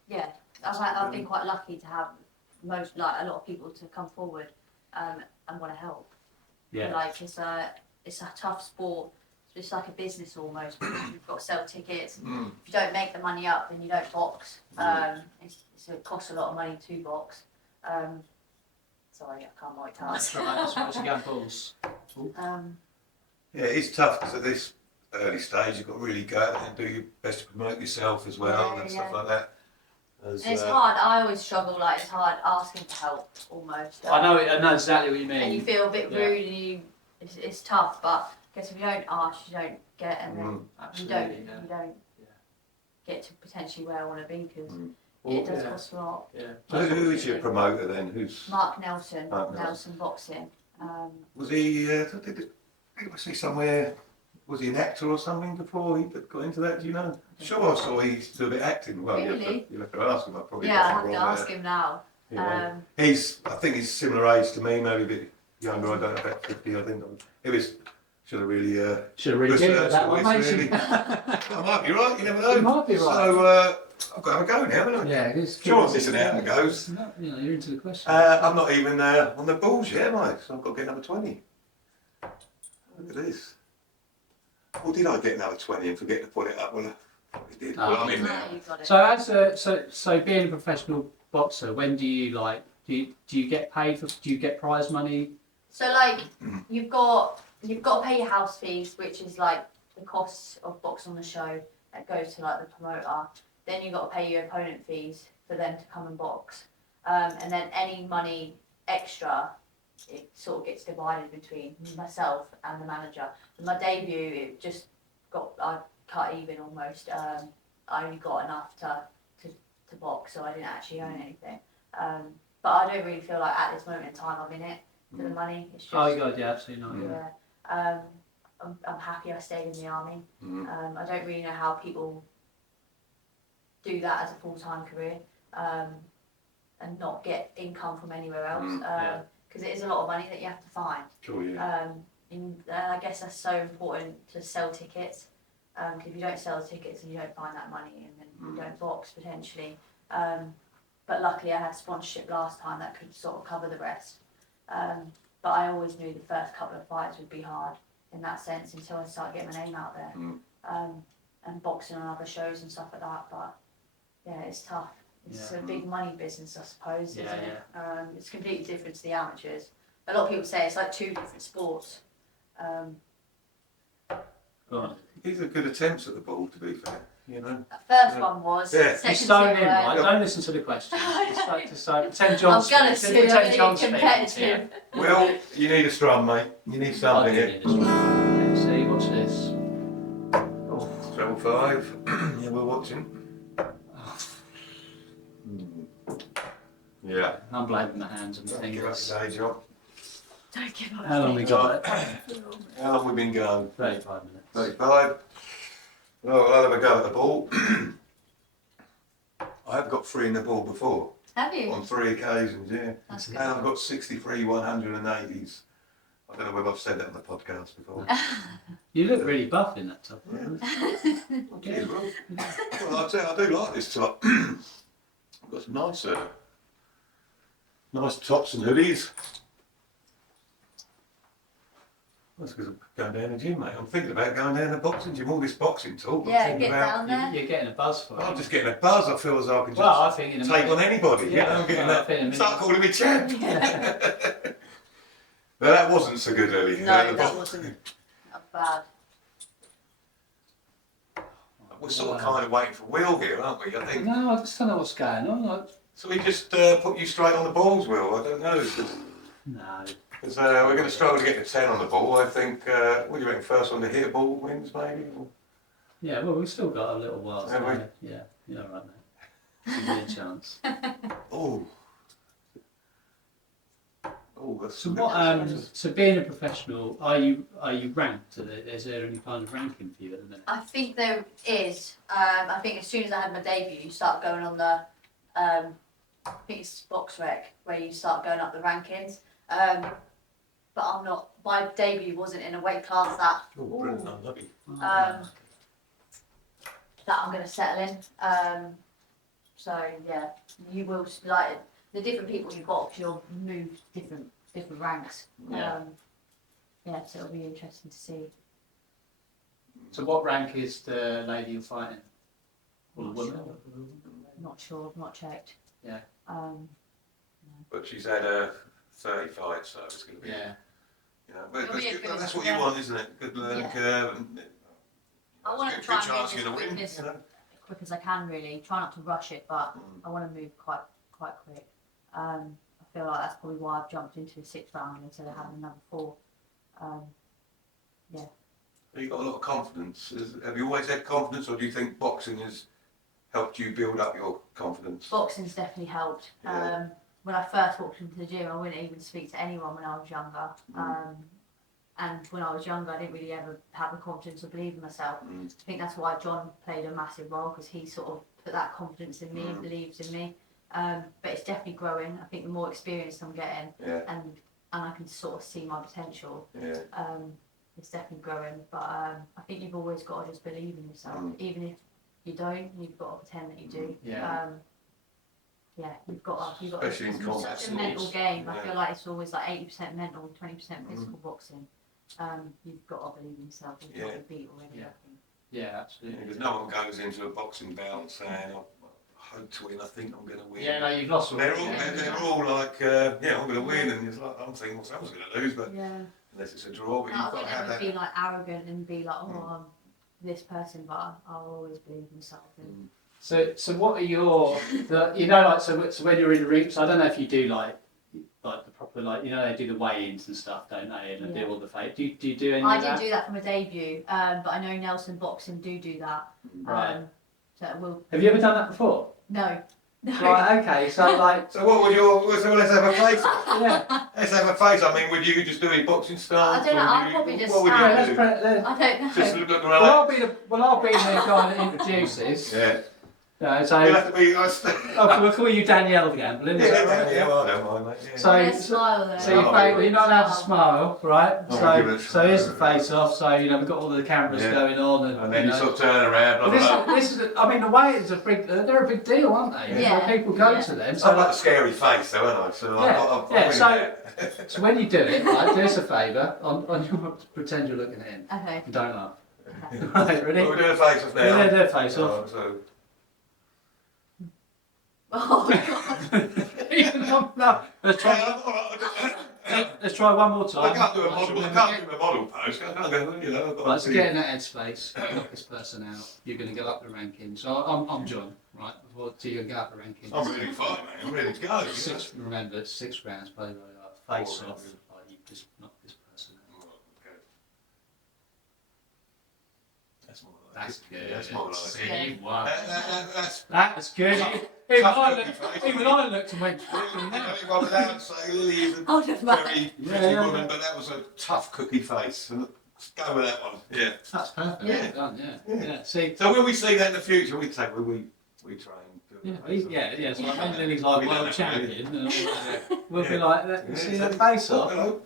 Yeah, I've been quite lucky to have a lot of people to come forward and want to help. Yeah. Like it's a tough sport. It's like a business almost. Because you've got to sell tickets. If you don't make the money up, then you don't box. It costs a lot of money to box. Sorry, I can't multitask. That's right. That's what you get balls. Yeah, it's tough because at this early stage you've got to really go out there and do your best to promote yourself as well and stuff like that. And it's hard. I always struggle. Like it's hard asking for help almost. I know exactly what you mean. And you feel a bit rude. And it's tough, but I guess if you don't ask, you don't get, and then you don't get to potentially where I want to be because it does cost a lot. So who is your promoter then? Who's Mark Nelson, Nelson Boxing. was he? Was he somewhere? Was he an actor or something before he got into that? Do you know? Sure, I saw he used to do a bit of acting. Well, Really? you have to ask him. I probably Yeah, I have to ask him now. Yeah. I think he's similar age to me, maybe a bit younger. I don't know, about 50. I think it was. Should have really given that one, mate. really. I might be right. You never know. You might be right. So I've got to have a go now, haven't I? Yeah, it is. Sure, this and how it goes. You're into the question. I'm not even on the balls yet, am I? So I've got to get another 20. Look at this. Or did I get another 20 and forget to put it up? Well, I probably did. Well, I'm in now. So being a professional boxer, when do you do you get paid for? Do you get prize money? So like you've got to pay your house fees, which is like the costs of boxing on the show that goes to like the promoter. Then you've got to pay your opponent fees for them to come and box, and then any money extra, it sort of gets divided between myself and the manager. In my debut, I cut even almost. I only got enough to box, so I didn't actually own anything. But I don't really feel like at this moment in time I'm in it for the money. It's just, absolutely not. yeah. I'm happy I stayed in the army. I don't really know how people do that as a full-time career and not get income from anywhere else because it is a lot of money that you have to find. Sure, yeah. And I guess that's so important to sell tickets because if you don't sell the tickets and you don't find that money and then you don't box potentially. But luckily I had sponsorship last time that could sort of cover the rest. But I always knew the first couple of fights would be hard in that sense until I started getting my name out there and boxing on other shows and stuff like that. But yeah, it's tough. It's a big money business, I suppose, isn't it? It's completely different to the amateurs. A lot of people say it's like 2 different sports. These are good attempts at the ball, to be fair. You know. First one was. Yeah. Second He's thrown in, two, right? Don't listen to the question. Pretend John's I'm gonna speaking. see. I'm Pretend really John's speaking. competitive. Well, you need a strum, mate. You need something here. Let's see, watch this. Oh, treble 5. Yeah, we're watching. Yeah. I'm blaming my hands and my Don't give up fingers. your day job. Don't give up. How long we got? How long we been going? 35 minutes. 35. Well, I'll have a go at the ball. I have got 3 in the ball before. Have you? On 3 occasions, yeah. That's And good. I've got 63 180s. I don't know whether I've said that on the podcast before. You look really buff in that top. Yeah. Okay, well, I'll tell you, I do like this top. I've got some nice tops and hoodies. That's because I'm going down the gym, mate. I'm thinking about going down the boxing gym. All this boxing talk. Yeah, I'm thinking get about. down there. You're getting a buzz for it. I'm just getting a buzz. I feel as though I can just Well, I think in a take minute. on anybody. Yeah, I'm getting well, I think in a that. minute. Start calling me champ. But that wasn't so good early. No, that wasn't bad. We're sort of kind of waiting for Will here, aren't we? I think. No, I just don't know what's going on. So we just put you straight on the balls, Will. I don't know. No. Because we're going to struggle to get to 10 on the ball. I think, what do you reckon, first one to hit a ball wins, maybe? Or? Yeah, well, we've still got a little while. Have we? Yeah, you're all right, mate. Give me a chance. Oh. Oh, that's So what? So being a professional, are you ranked? Is there any kind of ranking for you at the minute? I think there is. I think as soon as I had my debut, you start going on the, I think it's Box Rec, where you start going up the rankings. But I'm not. My debut wasn't in a weight class that. Oh, brilliant, I'm lucky. That I'm going to settle in. So yeah, you will like the different people you box. You'll move different ranks. Yeah. Yeah, so it'll be interesting to see. So what rank is the lady you're fighting? Or the Not woman? sure. Not sure. I've not checked. Yeah. But she's had a 35, so it's going to be. Yeah. You know, but It'll be a good that's what you learning want, isn't it? Good learning Yeah. curve. And, I want to good try and chance move you're as going to win. quick as, You know? quick as I can. Really, try not to rush it, but Mm. I want to move quite quick. I feel like that's probably why I've jumped into the 6th round instead of having another 4. You've got a lot of confidence. Have you always had confidence, or do you think boxing has helped you build up your confidence? Boxing's definitely helped. Yeah. When I first walked into the gym, I wouldn't even speak to anyone when I was younger. And when I was younger, I didn't really ever have the confidence or believe in myself. Mm. I think that's why John played a massive role, because he sort of put that confidence in me and believes in me. But it's definitely growing. I think the more experience I'm getting, Yeah, and I can sort of see my potential, yeah. it's definitely growing. But I think you've always got to just believe in yourself. Even if you don't, you've got to pretend that you do. Yeah. Yeah, you've got to. Especially in combat It's such a mental sports. game. I Yeah. feel like it's always like 80% mental, 20% physical boxing. You've got to believe in yourself. You've got Yeah. to beat already. Yeah. I think. Yeah, absolutely. Because no one goes into a boxing bout saying, I hope to win, I think I'm going to win. Yeah, no, you've lost They're already. all, they're all like, yeah, I'm going to win, and it's like, I'm thinking, well, someone's going to lose, but Yeah. unless it's a draw, but No, I you've got won't to have ever that. be like arrogant and be like, oh, I'm this person, but I'll always believe in myself. And So what are your, you know, like, so when you're in the ring, so I don't know if you do like the proper, like, you know, they do the weigh-ins and stuff, don't they, and Yeah. do all the fake. Do you do any I of that? didn't do that for my debut, but I know Nelson Boxing do that. Right. So it will. Have you ever done that before? No. No. Right, okay, so like, So what would so let's have a face. yeah. Let's have a face. I mean, would you just do a boxing style? I don't know, I'd probably just What would stand. you Let's do? pre- I don't know. Just look well, around. I'll be the guy that introduces. Yeah. So You have to be. we'll call you Danielle Gambling. Is that right? Yeah, well, I don't mind, mate. Yeah. So- I'm gonna smile though. So you're not allowed to smile, right? Oh, give it a So here's the smile. face off. So you know we've got all the cameras Yeah. going on, And then you you know. sort of turn around. Blah, But blah, blah. this is I mean the weigh-ins are big. They're a big deal, aren't they? Yeah. So people go Yeah. to them. I've So got a scary face, though, haven't I? So Yeah, I'm yeah, winning so- that. so when you do it, right, do us a favour. On your pretend you're looking at him. Okay. And don't laugh. Okay. Right, ready? Well, we're doing a face off now. Yeah, do a face off. Oh, so. Oh god. No, let's try. Yeah, all right. Let's try one more I time. can't do a model. I can't do a model pose. I can't go. You know. I've got Right, to so be- get in that headspace, knock this person out. You're going to go up the rankings. So I'm John, right? So you're going to go up the rankings. I'm ready to fight, man. I'm ready to go. you know. Remember, it's 6 rounds, play by face Oh, off. really? Like you just knock this person out. Oh, okay. That's more That's good. That's my life. See, wow. That's That's good. Even I looked and went, if I was allowed to say Lily is a Oh, no, very Yeah, pretty yeah, woman, yeah. but that was a tough cookie face. And let's go with that one. Yeah. That's perfect. Yeah. Done, yeah. See, So will we see that in the future? We say we train. yeah. So I mean, Lily's like We don't world know. champion, and all that. We'll be Yeah. like, you see that face Oh, off? hello.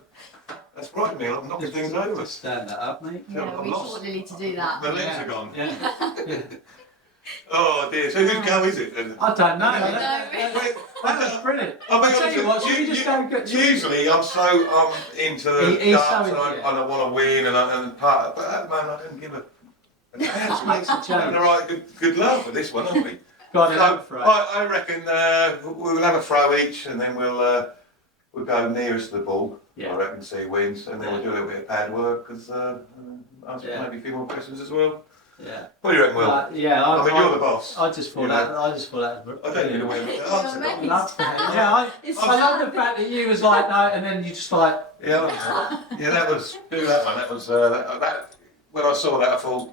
That's right, Neil. I'm knocking things over. Just stand that up, mate. Yeah, I'm we lost. taught Lily to do that. The legs are gone. Yeah. Oh dear. So whose go is it? I don't know. Wait, That's brilliant. I'll be I'll tell honest you what, with should we just go and get... Usually I'm into the He's darts so and into it. I want to win and part, but at the moment I don't give a That makes a Having change. the right good love for this one, haven't we? Got it So, up for it. I reckon we'll have a throw each, and then we'll go nearest to the ball. Yeah. I reckon, see who wins, and then we'll do a little bit of pad work because ask Yeah. maybe a few more questions as well. Yeah. What do you reckon, Will? Yeah, I mean, you're the boss. I just thought You that. know. I just thought that. I don't need to win the Yeah, answer. maybe. I love that. Yeah, It's I love the fact that you was like no, and then you just like Yeah, that was do that one. That was that. When I saw that, I thought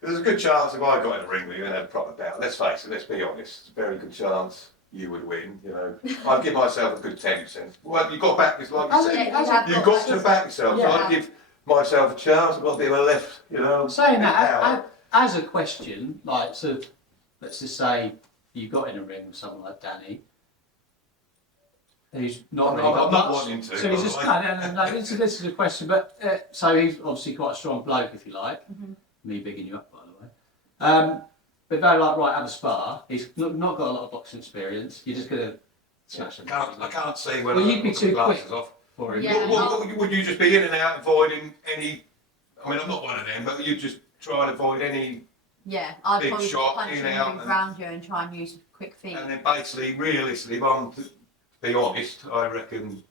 there's a good chance if I got in the ring with you and had a proper bout. Let's face it. Let's be honest. It's a very good chance you would win. You know, I'd give myself a good 10%. Well, you got to back this, like you said. You've got to back yourself. So Yeah. I'd give myself a chance. I've got to be on the left. You know. saying that power. as a question, like so. Let's just say you got in a ring with someone like Danny, who's not I'm really got not much. wanting to. So he's by just the way. no. This is a question, but so he's obviously quite a strong bloke, if you like. Mhm. Me bigging you up, by the way. But they're like right, have a spar. He's not got a lot of boxing experience. You're just gonna smash him. I can't see when Well, I you'd be put too the glasses quick. off. For him. Yeah. Would you just be in and out, avoiding any? I mean, I'm not one of them, but you just try and avoid any, Yeah, I'd Big probably shot, punch in him and out, move and- around you and try and use quick feet. and then basically, realistically, if I'm to be honest, I reckon.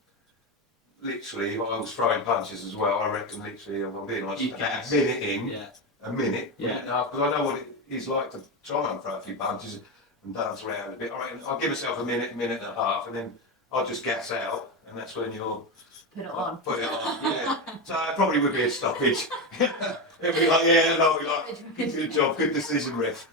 Literally, if I was throwing punches as well. I reckon literally, if I'm being honest, You'd about guess. a minute in, Yeah. a minute, Yeah. because I know what it is like to try and throw a few punches and dance around a bit. I reckon I'll give myself a minute and a half, and then I'll just gas out, and that's when you'll Put it on. put it on. Yeah. So it probably would be a stoppage. It'd be like, yeah, and I'll be like, good job, good decision, ref.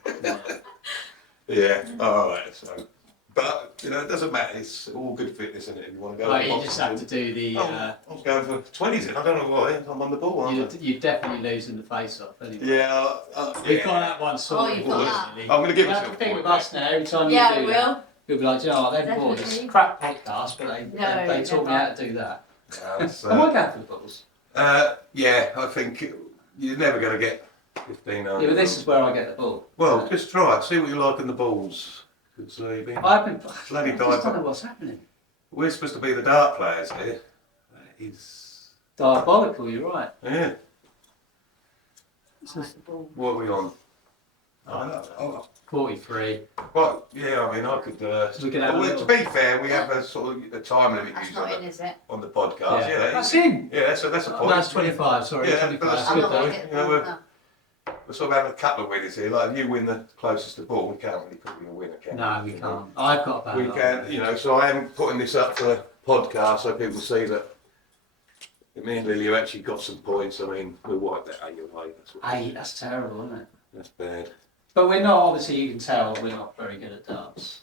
Yeah, all right. So, but you know, it doesn't matter. It's all good fitness, isn't it? If you want to go. Well, to you boxing. just have to do the. I was going for 20s. I don't know why. I'm on the ball, aren't I? You're definitely losing the face off anyway. Yeah. We've yeah. got that one sorted. you've got that. Really. I'm going to give You have myself to a think point of us now every time Yeah, you I do that. will. You'll be like, you know, them boys, Definitely. crap podcast, but they No, taught me never. how to do that. Yeah, that's, Am I going for the balls? yeah, I think you're never going to get 15. Yeah, but this is where I get the ball. Well, just try it. See what you like in the balls. Because you've been. I've been. Bloody I just don't diver. know what's happening. We're supposed to be the dart players here. It's. Diabolical, you're right. Yeah. I like the ball. What are we on? I know. Oh, 43. well, yeah, I mean, I could. We can have a well, little- to be fair, we have a sort of a time limit That's usually not in, is it? on the podcast. Yeah. Yeah, That's in. yeah, that's a Oh, point. that's 25, sorry. Yeah, 25. but that's That's I'm good not though. going to get the You know, ball. we're- No. We're sort of having a couple of winners here. Like, if you win the closest to the ball, we can't really put you in a winner, can No, we can't. I've got a bad We eye. can, you know, so I am putting this up for a podcast so people see that me and Lily have actually got some points. I mean, we wiped that 8 away. That's what 8, that's terrible, isn't it? That's bad. But we're not, obviously, you can tell we're not very good at darts.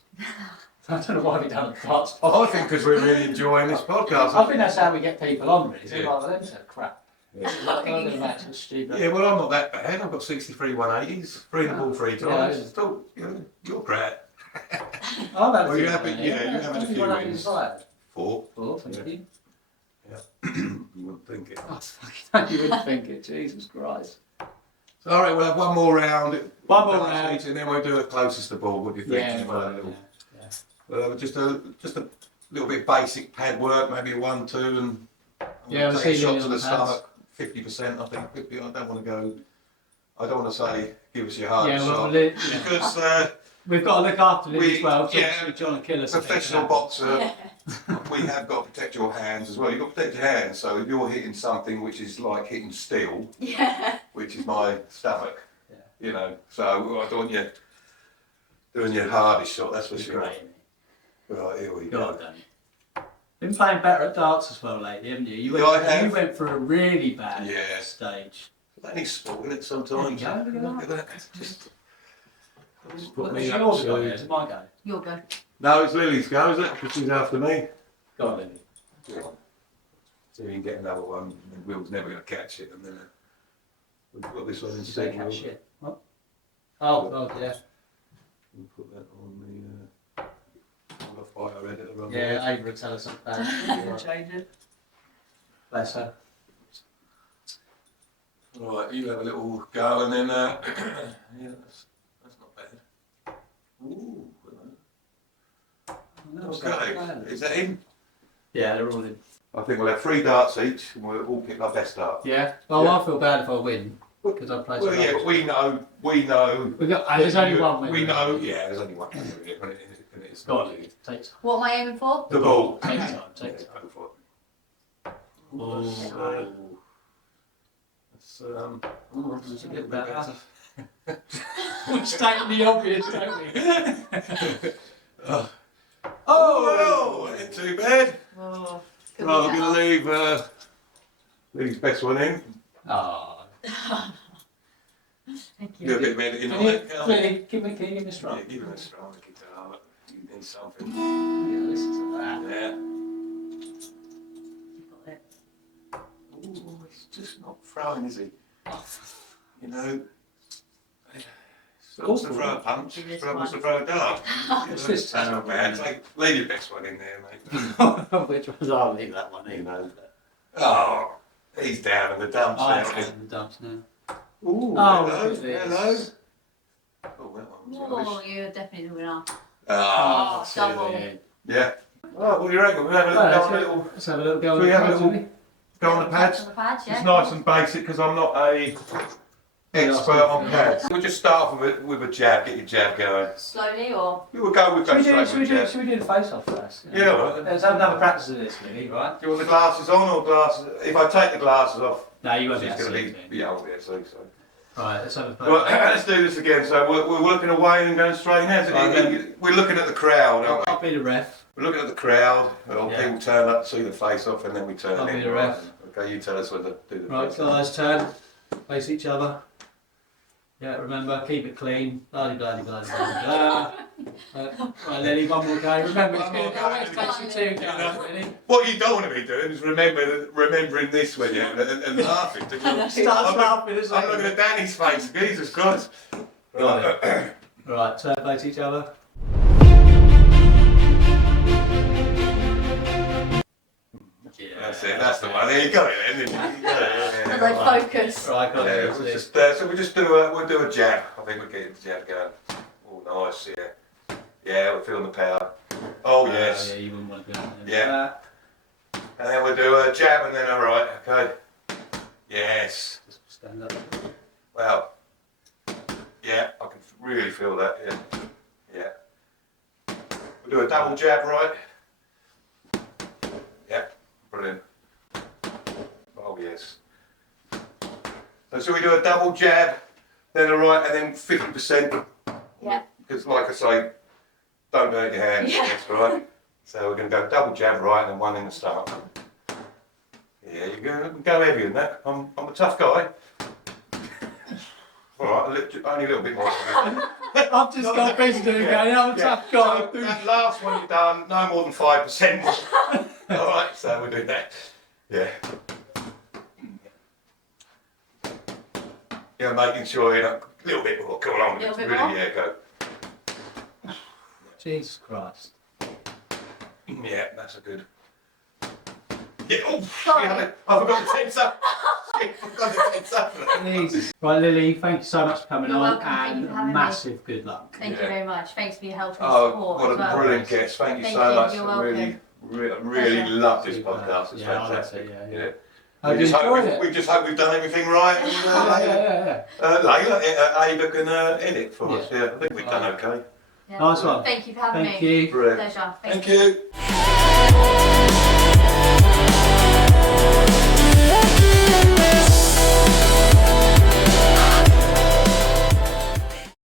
I don't know why we don't have darts. I think because we're really enjoying this podcast. I think that's how we get people on, really. So Yeah. like, well, them said crap. Yeah. Like, I'm going back to the stupid. Yeah, well, I'm not that bad. I've got 63 180s, 3 the ball 3 times. Yeah. Still, you know, you're crap. I've had Well, a you few have wins, been- yeah, you have had a few Only one wins. inside. 4. 4, thank you. You wouldn't think it. Oh, fucking, you wouldn't think it, Jesus Christ. So, all right, we'll have one more round. One more Darts round. each, and then we'll do a closest to ball. What do you think? Yeah, Just one fine, little- yeah. just a little bit basic pad work, maybe a 1, 2, and Yeah, we'll take a see shot Lily to on the the pads. stomach. 50%, I think. 50, I don't want to go. I don't want to say give us your hardest Yeah, well, shot yeah. because We've got to look after Lily We- as well. yeah, Obviously, John will kill us. if professional anything boxer, Yeah. we have got to protect your hands as well. You've got to protect your hands. So if you're hitting something which is like hitting steel, Yeah. which is my stomach, Yeah. you know. So I don't want you doing your hardest shot. That's for happens. sure. Great, isn't it? Right, here we go. God done. Been playing better at darts as well lately, haven't you? Yeah, I have. You went for a really bad Yeah. stage. any sport in it sometimes. There you go, Look at that. Just put What's me yours up go? to- It's my go. Your go. No, it's Lily's go, is it? Because she's after me. Go on, Lily. Go on. So you can get another one, and Will's never going to catch it, and then we've got this one You instead. don't catch shit. What? Oh, yeah. We'll put that on the fire editor. On Yeah, Ava will tell us something bad. Change it. Bless her. Right, you have a little go, and then yeah, that's not bad. Ooh, okay. Is that in? Yeah, they're all in. I think we'll have 3 darts each, and we'll all pick our best dart. Yeah. Well, Yeah. I feel bad if I win because I played. Well, yeah, but we know. We got. And there's only one winner. We know. Yeah, there's only one winner in it, and it's Go on, take time. What am I aiming for? the ball. Take time. Take Yeah, time. go for it. Oh. That's a little bit better. We're stating the obvious, don't we? Oh, ain't too bad. Oh, could Right, be I'm going to leave Lee's best one in. Oh. Thank Do a you. bit of editing Can on you, it, can't we? can you give me a strong? Yeah, give him a strong guitar. You need something. Yeah, listen to that. Yeah. Got it. Ooh, he's just not throwing, is he? You know, wants to throw a punch, Give this wants to one. throw a dart. It's just That's not bad. Leave your best one in there, mate. Which ones? I'll leave that one You in. know. Oh, he's down in the dumps I'm now. in the dumps now. Ooh, Oh, hello, look at this. hello. Oh, that one's Oh, rubbish. you're definitely the winner. Ah, double. yeah. Oh, what do you reckon? We'll have a little, Well, go on a little let's have a little go on Shall we the have a pads, little- shall we? go on the pads. On the pads, yeah. It's nice and basic because I'm not a expert on pads. We'll just start off with a jab, get your jab going. Slowly or? We will go with Should we, straight should, we with do, jab. should we do the face off first? Yeah, all right then. Let's have another practice of this, Lily, right? Do you want the glasses on or glasses? If I take the glasses off, No, you won't be it's able going to to see be, it. yeah, I'll be able to see, so. Right, let's have a Right, let's do this again. So we're working away and going straight now. Right, We're looking at the crowd, aren't we? I'll be the ref. We're looking at the crowd. Well, Yeah. people turn up to see the face off and then we turn I'll in. be the ref. Okay, you tell us when to do the Right, face off. guys, turn. Face each other. Yeah, remember, keep it clean. Bloody, bloody, bloody, bloody, blah. Right, Lily, one more go. Remember, it's One going more to go. always takes you 2 goes, Lily. What you don't want to be doing is remembering this when you're and laughing. Starts I'm laughing as I'm well. looking at Danny's face. Jesus Christ. Right. Right, turn face each other. That's it. That's the one. There you go. Then. You got it. Yeah, As right. I focus. Right, got Yeah, it. we'll just, so we'll do a jab. I think we're getting the jab going. Oh, nice. Yeah. Yeah, we're feeling the power. Oh yes. Yeah, you wouldn't want to do that. Yeah. And then we'll do a jab and then a right. Okay. Yes. Just stand up. Wow. Yeah, I can really feel that. Yeah. Yeah. We'll do a double jab, right? Yeah. Brilliant. Oh yes. So shall we do a double jab, then a right, and then 50%? Yeah. Because like I say, don't hurt your hands. Yeah. That's right. So we're going to go double jab right and then one in the start. Yeah, you go heavy in that. I'm a tough guy. All right, only a little bit more. I've just got busy doing it. I'm a tough guy. So that last one you've done, no more than 5%. All right, so we'll do that. Yeah. Yeah, making sure you're a little bit more. Come on, Little bit really, more? yeah, go. Jesus Christ. Yeah, that's a good. Yeah, oh, Sorry. yeah, I forgot to tense up. I forgot to tense up. Jesus. Right, Lily, thank you so much for coming You're on, welcome, thank you and for having me. massive good luck. Thank Yeah. you very much. Thanks for your help and Oh, support what as a well. brilliant guest. Thank you Thank so you, much. you're I really, really Pleasure. love this Super. podcast. It's Yeah, I like fantastic. it, yeah. We Hope you just, hope enjoyed it. we just hope we've done everything right. And, Yeah. Layla, Ava can edit for us. Yeah. Yeah, I think we've done okay. Yeah. Nice one. Thank you for having Thank me. you. Brilliant. Pleasure. Thank you.